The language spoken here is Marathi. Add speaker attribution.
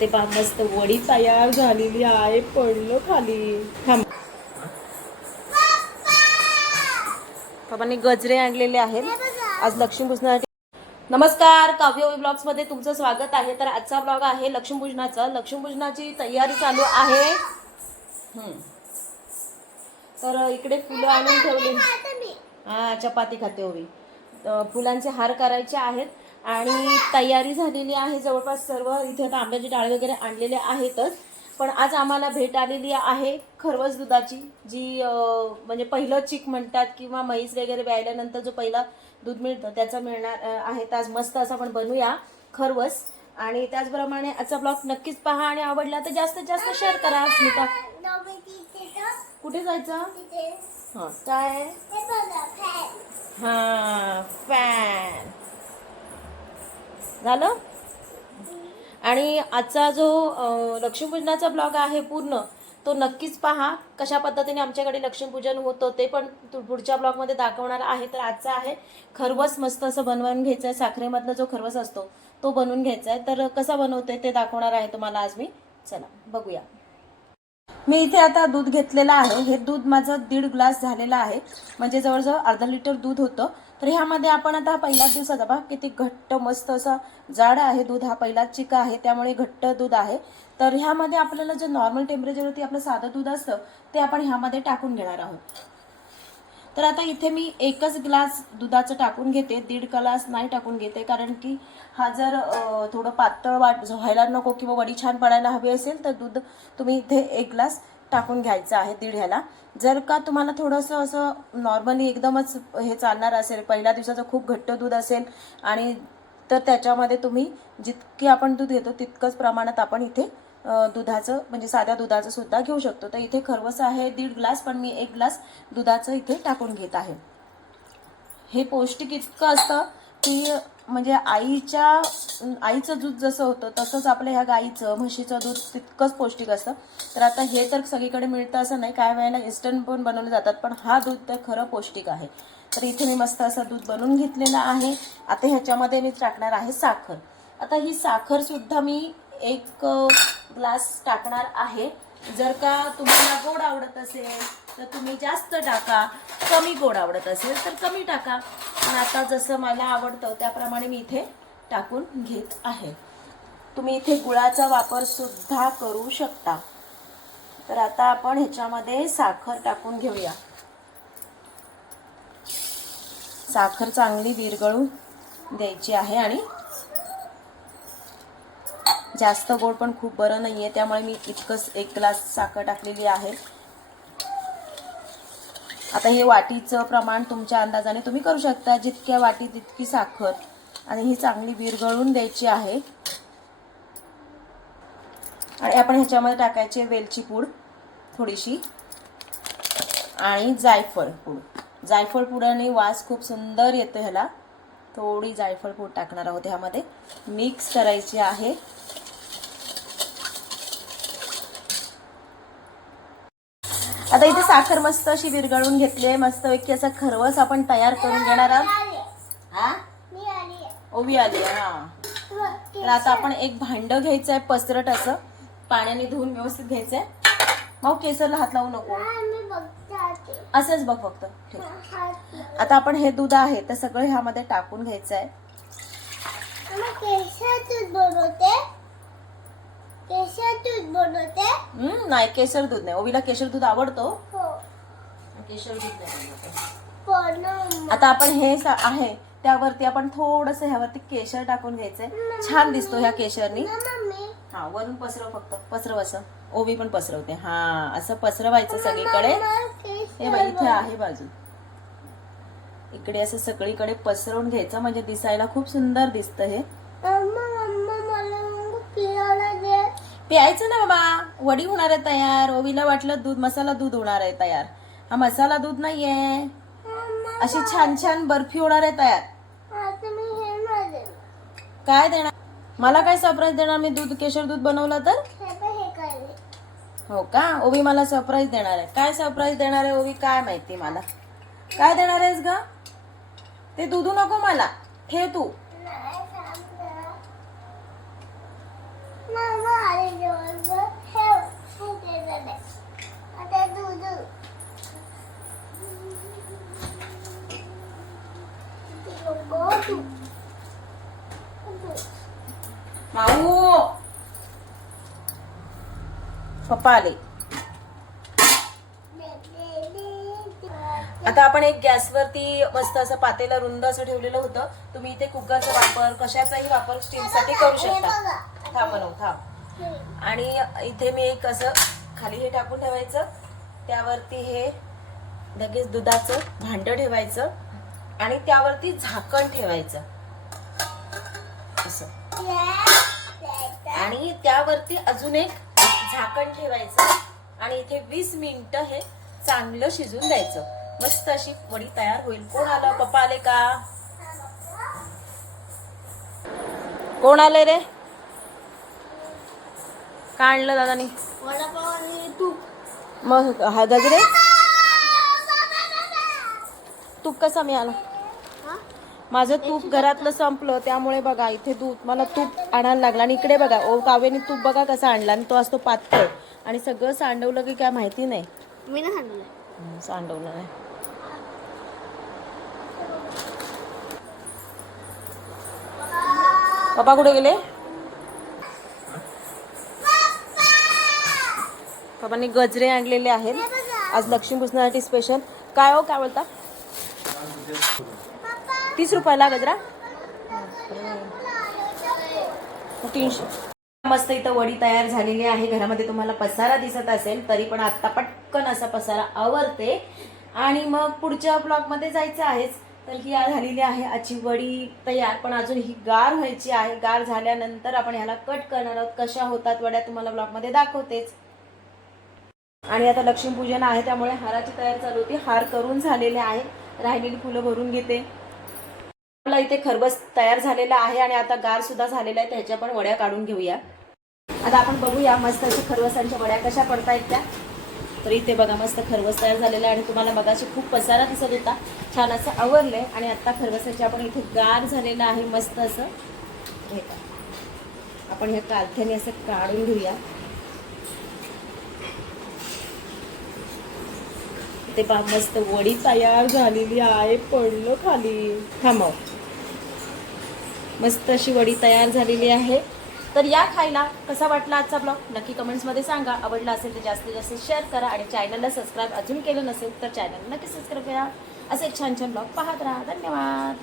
Speaker 1: ते पहा मस्त वडी तयार झालेली आहे पडलं खाली. थांब. बाबांनी गजरे आणलेले आहेत. आज लक्ष्मीपूजनासाठी नमस्कार काव्य ब्लॉग्समध्ये तुमचं स्वागत आहे. तर आजचा ब्लॉग आहे लक्ष्मीपूजनाचा लक्ष्मीपूजनाची तयारी चालू आहे. हम्म. तर इकडे फुलं आणून ठेवली. हा चपाती खाते हवी फुलांचे हार करायचे आहेत. आणि तयारी झालेली आहे. जवळपास सर्व इथे आंब्याची डाळ वगैरे आणलेले आहेतच. पण आज आम्हाला भेट आलेली आहे खरवस दुधाची जी म्हणजे पहिलं चिक म्हणतात किंवा म्हैस वगैरे व्यायल्यानंतर जो पहिला दूध मिळतं त्याचं मिळणार आहे. तर आज मस्त असं आपण बनवूया खरवस. आणि त्याचप्रमाणे आजचा ब्लॉग नक्कीच पहा आणि आवडला तर जास्तीत जास्त शेअर करा स्मिता. कुठे जायचं? हां काय? हा फॅन झालं? आणि आजचा जो लक्ष्मीपूजनाचा ब्लॉग आहे पूर्ण तो नक्कीच पहा कशा पद्धतीने आमच्याकडे लक्ष्मीपूजन होतं ते पण पुढच्या ब्लॉगमध्ये दाखवणार आहे. तर आजचा आहे खरवस मस्त असं बनवून घ्यायचं आहे साखरेमधला जो खरवस असतो तो बनवून घ्यायचा आहे तर कसा बनवते ते दाखवणार आहे तुम्हाला आज मी. चला बघूया. मी इथे आता दूध घेतलेलं आहे. हे दूध माझं दीड ग्लास झालेलं आहे. म्हणजे जवळजवळ अर्धा लिटर दूध होतं. तर ह्यामध्ये आपण आता पहिल्याच दिवसाचा बघा किती घट्ट मस्त असं जाड आहे दूध. हा पहिलाच चिका आहे त्यामुळे घट्ट दूध आहे. तर ह्यामध्ये आपल्याला जे नॉर्मल टेम्परेचरवरती आपलं साधं दूध असतं ते आपण ह्यामध्ये टाकून घेणार आहोत. तर आता इथे मी एकच ग्लास दुधाचं टाकून घेते. दीड ग्लास नाही टाकून घेते कारण की हा जर थोडं पातळ वाट व्हायला नको किंवा वडी छान पडायला हवी असेल तर दूध तुम्ही इथे एक ग्लास टाकून घ्यायचं आहे दीड ह्याला. जर का तुम्हाला थोडंसं असं नॉर्मली एकदमच हे चालणार असेल पहिल्या दिवसाचं खूप घट्ट दूध असेल आणि तर त्याच्यामध्ये तुम्ही जितकी आपण दूध घेतो तितकंच प्रमाणात आपण इथे दुधाचं म्हणजे साध्या दुधाचं सुद्धा घेऊ शकतो. तर इथे खरवस आहे दीड ग्लास पण मी एक ग्लास दुधाचं इथे टाकून घेत आहे. हे पौष्टिक इतकं असतं की म्हणजे आईच्या आईचं दूध जसं होतं तसंच आपल्या ह्या गाईचं म्हशीचं दूध तितकंच पौष्टिक असतं. तर आता हे तर सगळीकडे मिळतं असं नाही काय वेळेला इन्स्टंट पण बनवले जातात पण हा दूध तर खरं पौष्टिक आहे. तर इथे मी मस्त असं दूध बनवून घेतलेलं आहे. आता ह्याच्यामध्ये मी टाकणार आहे साखर. आता ही साखरसुद्धा मी एक ग्लास टाकणार आहे. जर का तुम्हाला गोड आवडत असेल तर तुम्ही जास्त टाका. कमी गोड आवडत असेल तर कमी टाका. पण आता जसं मला आवडतं त्याप्रमाणे मी इथे टाकून घेत आहे. तुम्ही इथे गुळाचा वापर सुद्धा करू शकता. तर आता आपण ह्याच्यामध्ये साखर टाकून घेऊया. साखर चांगली विरगळून द्यायची आहे आणि जास्त गोड पण खूप बरं नाहीये त्यामुळे मी इतकंच एक ग्लास साखर टाकलेली आहे. आता हे वाटीचं प्रमाण तुमच्या अंदाजाने तुम्ही करू शकता जितक्या वाटी तितकी साखर. आणि ही चांगली विरघळून द्यायची आहे. आणि आपण ह्याच्यामध्ये टाकायचे वेलची पूड थोडीशी. आणि जायफळ पूड. जायफळ पुडाने वास खूप सुंदर येतो ह्याला. थोडी जायफळ पूड टाकणार आहोत ह्यामध्ये. मिक्स करायची आहे. आता इथे साखर मस्त अशी विरघळून घेतली आहे. मस्त पैकी असा खरवस आपण तयार करून घेणार आहोत. ओवी आली आहे, हा. तर आता आपण एक भांड घ्यायचं आहे पसरट असं. पाण्याने धुवून व्यवस्थित घ्यायचं आहे मग केसरला हात लावू नको. असंच बघ फक्त. ठीक. आता आपण हे दूध आहे ते सगळं ह्यामध्ये टाकून घ्यायचं आहे नाही केसर दूध नाही. ओवीला केशर दूध आवडतो.
Speaker 2: हो.
Speaker 1: केशर दूध नाही आता आपण हे आहे त्यावरती आपण थोडस ह्यावरती केशर टाकून घ्यायचंय. छान दिसतो ह्या केशरनी. हा वरून पसरव फक्त. पसरव असं ओवी पण पसरवते. हा असं पसरवायचं सगळीकडे. हे बघ इथे आहे बाजू. इकडे असं सगळीकडे पसरवून घ्यायचं. म्हणजे दिसायला खूप सुंदर दिसतं हे. प्यायचं ना बाबा. वडी होणार आहे तयार. ओवीला वाटलं दूध मसाला दूध होणार आहे तयार. हा मसाला दूध नाहीये. अशी छान छान बर्फी होणार आहे तयार. काय देणार? मला काय सरप्राईज देणार? मी दूध केशर दूध बनवलं तर?
Speaker 2: हो
Speaker 1: का? ओवी मला सरप्राईज देणार आहे. काय सरप्राईज देणार आहे ओवी? काय माहिती मला? काय देणार आहेस ग? ते दुधू नको मला. ठेव तू.
Speaker 2: Thank you मम्मा जवळ ठेव हे दे दे. आता दूध नको तू
Speaker 1: माऊ. पप्पा आले. आता आपण एक गॅसवरती मस्त असं पातेला रुंद असं ठेवलेलं होतं. तुम्ही इथे कुकरचा वापर कशाचाही वापर स्टीमसाठी करू शकता. थांब बनव थांब. आणि इथे मी एक असं खाली हे टाकून ठेवायचं. त्यावरती हे लगेच दुधाचं भांडं ठेवायचं आणि त्यावरती झाकण ठेवायचं. असं. आणि त्यावरती अजून एक झाकण ठेवायचं आणि इथे वीस मिनिटं हे चांगलं शिजून द्यायचं. मस्त अशी वडी तयार होईल. कोण आलं? पप्पा आले का? कोण आले रे? का आणलं दादानी? मग हा गजरे तूप कसा मिळाला? माझं तूप घरातलं संपलं त्यामुळे बघा इथे दूध मला तूप आणायला लागला. आणि इकडे बघा ओ काव्याने तूप बघा कसा आणला आणि तो असतो पातळ. आणि सगळं सांडवलं की काय माहिती नाही.
Speaker 2: मी ना
Speaker 1: हम्म, सांडवलं नाही. पप्पा कुठे गेले? पप्पांनी गजरे आणलेले आहेत. आज लक्ष्मीपूजनासाठी स्पेशल काय हो काय बोलता? तीस रुपयाला गजरा तीनशे. मस्त इथं वडी तयार झालेली आहे. घरामध्ये तुम्हाला पसारा दिसत असेल तरी पण आता पटकन असा पसारा आवरते. आणि मग पुढच्या ब्लॉकमध्ये जायचं आहेच तर ही झालेली आहे आजची वडी तयार. पण अजून ही गार व्हायची आहे. गार झाल्यानंतर आपण ह्याला कट करणार आहोत. कशा होतात वड्या तुम्हाला ब्लॉगमध्ये दाखवतेच. आणि आता लक्ष्मीपूजन आहे त्यामुळे हाराची तयार चालू होती. हार करून झालेले आहे. राहिलेली फुलं भरून घेते. मला इथे खरबस तयार झालेला आहे आणि आता गार सुद्धा झालेला आहे त्याच्या पण वड्या काढून घेऊया. आता आपण बघूया मस्त अशा खरवसांच्या वड्या कशा पडतायत त्या. तर इथे बघा मस्त खरवस तयार झालेला आहे आणि तुम्हाला बघाशी खूप पसारा दिसत होता. छान असं आवरलंय आणि आता खरवसाचे आपण इथे गार झालेलं आहे मस्त असं. हे आपण ह्या कालथ्याने असं काढून घेऊया. ते पहा मस्त वडी तयार झालेली आहे पडलं खाली. थांबव. मस्त अशी वडी तयार झालेली आहे. तर या खायला कसा वाटला आजचा ब्लॉग नक्की कमेंट्समध्ये सांगा. आवडला असेल तर जास्तीत जास्त शेअर करा आणि चॅनलला सबस्क्राईब अजून केलं नसेल तर चॅनल नक्की सबस्क्राईब करा. असे छान छान ब्लॉग पाहत राहा. धन्यवाद.